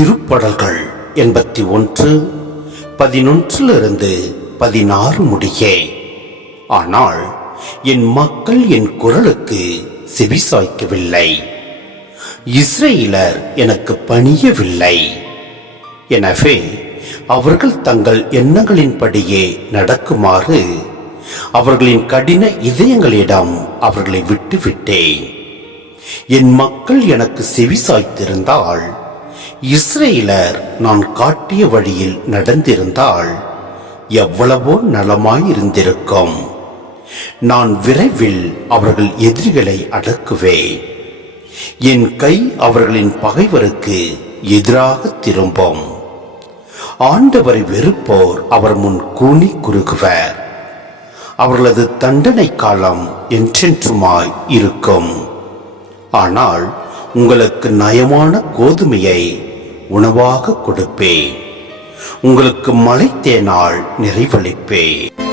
திருப்படல்கள் எண்பத்தி ஒன்று பதினொன்றிலிருந்து பதினாறு முடியே. ஆனால் என் மக்கள் என் குரலுக்கு செவிசாய்க்கவில்லை. இஸ்ரேலர் எனக்கு பணியவில்லை. எனவே அவர்கள் தங்கள் எண்ணங்களின்படியே நடக்குமாறு அவர்களின் கடின இதயங்களிடம் அவர்களை விட்டுவிட்டேன். என் மக்கள் எனக்கு செவிசாய்த்திருந்தால் இஸ்ரேலர் நான் காட்டிய வழியில் நடந்திருந்தால் எவ்வளவோ நலமாயிருந்திருக்கும். நான் விரைவில் அவர்கள் எதிரிகளை அடக்குவேன். என் கை அவர்களின் பகைவருக்கு எதிராக திரும்பும். ஆண்டவரை வெறுப்போர் அவர் முன் கூனி குறுகுவர். அவர்களது தண்டனை காலம் என்றென்றுமாய் இருக்கும். ஆனால் உங்களுக்கு நயமான கோதுமையை உணவாக கொடுப்பேன். உங்களுக்கு மழை தேனால் நிறைவளிப்பேன்.